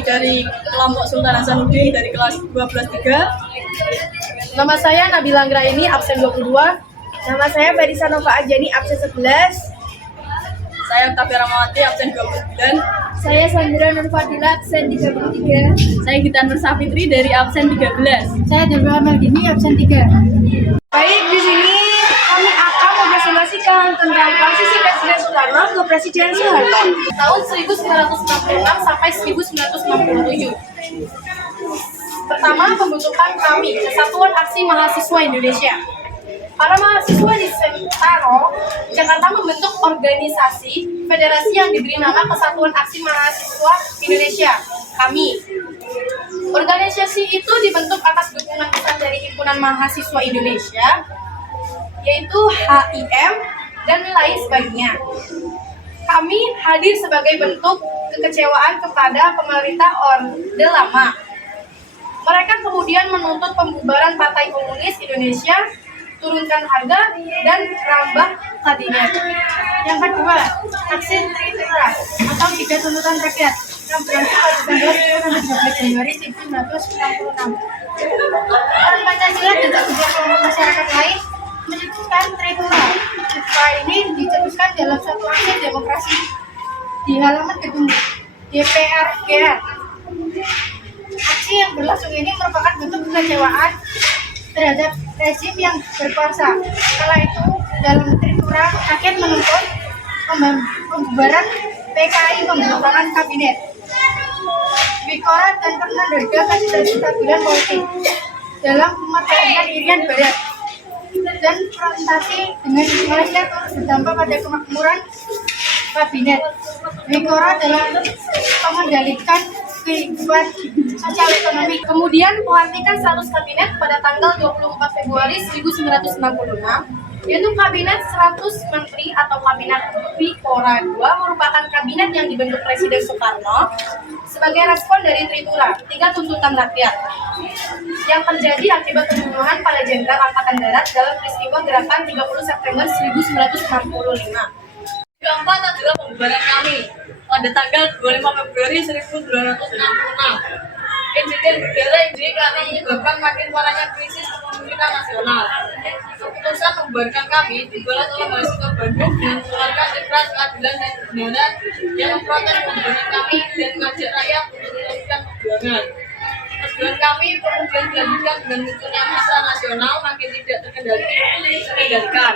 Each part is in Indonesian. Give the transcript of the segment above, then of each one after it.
kami dari kelompok Sultan Hasanuddin dari kelas 12-3. Nama saya Nabila Anggraini, absen 22. Nama saya Barisa Nova Ajani, absen 11. Saya Tabia Ramawati, absen 29. Saya Sandra Nur Fadila, absen 33. Saya Gita Nur Safitri dari absen 13. Saya Deborah Maldini, absen 3. Baik, di sini kami akan mempresentasikan tentang posisi Presiden Soekarno ke Presiden Soeharto. Tahun 1966 sampai 1967. Pertama, pembentukan kami, Kesatuan Aksi Mahasiswa Indonesia. Para mahasiswa di Sentaro, Jakarta membentuk organisasi federasi yang diberi nama Kesatuan Aksi Mahasiswa Indonesia, kami. Organisasi itu dibentuk atas dukungan besar dari Himpunan Mahasiswa Indonesia, yaitu HIM, dan lain sebagainya. Kami hadir sebagai bentuk kekecewaan kepada pemerintah Orde Lama. Mereka kemudian menuntut pembubaran Partai Komunis Indonesia, turunkan harga, dan rambah kabinet. Yang kedua, aksi Tritura atau Tiga Tuntutan Rakyat yang berlangsung pada tanggal 10 sampai 12 Januari 1966. Peran Pancasila dan sebagian kelompok masyarakat lain mencetuskan Tritura. Tritura ini dicetuskan dalam satu aksi demokrasi di halaman gedung DPR GR. Aksi yang berlangsung ini merupakan bentuk kekecewaan terhadap rezim yang berkuasa. Kala itu, dalam Tritura, rakyat menuntut pembubaran PKI, pembentukan kabinet, Wikora dan Fernandaga kasih stabilan politik dalam mempertahankan Irian Barat, dan presentasi dengan Malaysia turut berdampak pada kemakmuran kabinet. Wikora dalam mengendalikan kehidupan sosial ekonomi. Kemudian pelantikan status kabinet pada tanggal 24 Februari 1966, yaitu kabinet 100 menteri atau kabinet Wikora II merupakan kabinet yang dibentuk Presiden Soekarno sebagai respon dari Tritura, Tiga Tuntutan Rakyat, yang terjadi akibat pembunuhan pada Jenderal Angkatan Darat dalam peristiwa Gerakan 30 September 1965. Keempat adalah pembubaran kami pada tanggal 25 Februari 1966. Insiden bergala ini kami menyebabkan makin parahnya krisis kepemimpinan nasional. Keputusan membubarkan kami dibalas oleh mahasiswa Bandung dengan mengeluarkan dekret keadilan dan kebenaran yang memprotes pembubaran kami dan mengajak rakyat untuk meneruskan perjuangan. Perjuangan kami kemudian dilanjutkan dengan munculnya massa nasional makin tidak terkendalikan.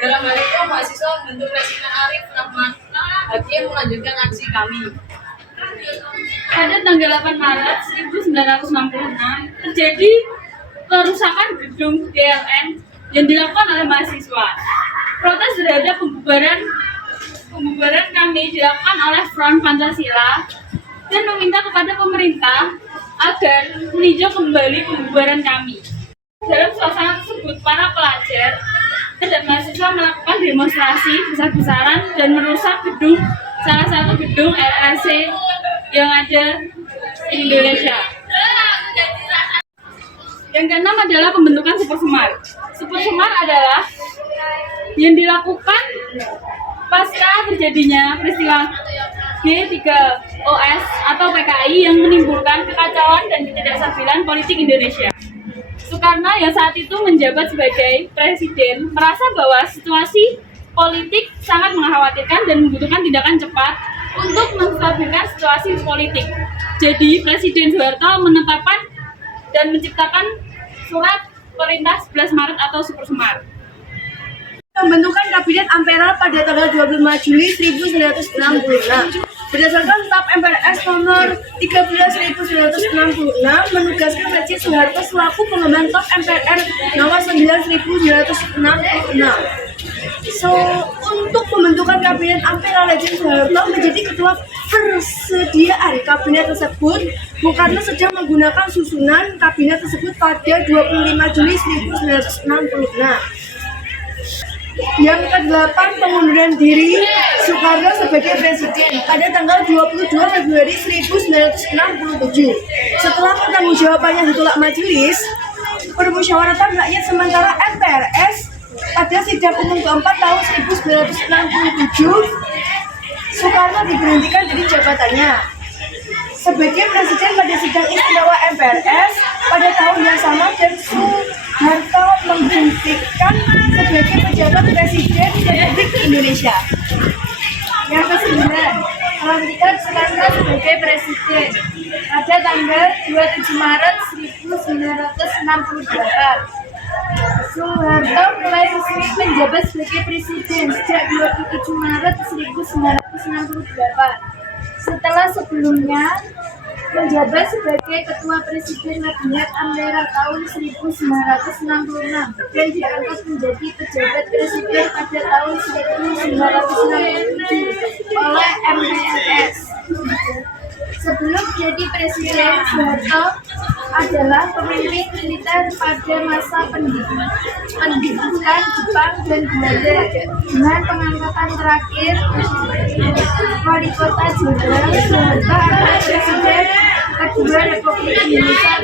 Dalam hal itu, mahasiswa membentuk Presiden Arif Rahman Hakim melanjutkan aksi kami. Pada tanggal 8 Maret 1966 terjadi perusakan gedung DLN yang dilakukan oleh mahasiswa. Protes terhadap pembubaran kami dilakukan oleh Front Pancasila dan meminta kepada pemerintah agar meninjau kembali pembubaran kami. Dalam suasana tersebut, para pelajar dan mahasiswa melakukan demonstrasi besar-besaran dan merusak salah satu gedung LRC yang ada di Indonesia. Yang keenam adalah pembentukan Super Semar. Super Semar adalah yang dilakukan pasca terjadinya peristiwa G3OS atau PKI yang menimbulkan kekacauan dan ketidakstabilan politik Indonesia. Soekarno yang saat itu menjabat sebagai presiden merasa bahwa situasi politik sangat mengkhawatirkan dan membutuhkan tindakan cepat untuk menstabilkan situasi politik. Jadi Presiden Soeharto menetapkan dan menciptakan surat perintah 11 Maret atau Super Semar. Pembentukan Kabinet Ampera pada tanggal 25 Juli 1966. Berdasarkan Tap MPRS nomor 13.1966 menugaskan Presiden Soeharto selaku pengemban Tap MPR nomor 9.966. Untuk pembentukan Kabinet Ampera, Presiden Soeharto menjadi ketua persediaan kabinet tersebut. Bung Karno sedang menggunakan susunan kabinet tersebut pada 25 Juli 1966. Yang ke-8, pengunduran diri Soekarno sebagai presiden pada tanggal 22 Februari 1967. Setelah pertanggungjawabannya ditolak majelis Permusyawaratan Rakyat Sementara MPRS pada sidang umum keempat tahun 1967, Soekarno diberhentikan dari jabatannya. sebagai presiden pada sidang istimewa MPRS pada tahun yang sama dan Soeharto menghentikan sebagai pejabat Presiden Republik Indonesia. Yang ke-9, pelantikan Soekarno sebagai Presiden pada tanggal 27 Maret 1968. Soeharto mulai resmi menjabat sebagai Presiden sejak 27 Maret 1968. Setelah sebelumnya menjabat sebagai Ketua Presiden Kabinet antara tahun 1966 dan diangkat menjadi pejabat Presiden pada tahun 1967 oleh MPRS. Sebelum jadi presiden, Soeharto adalah pemimpin militer pada masa pendudukan Jepang dan Belanda dengan pengangkatan terakhir wali kota jenderal. Soeharto adalah presiden kedua Republik Indonesia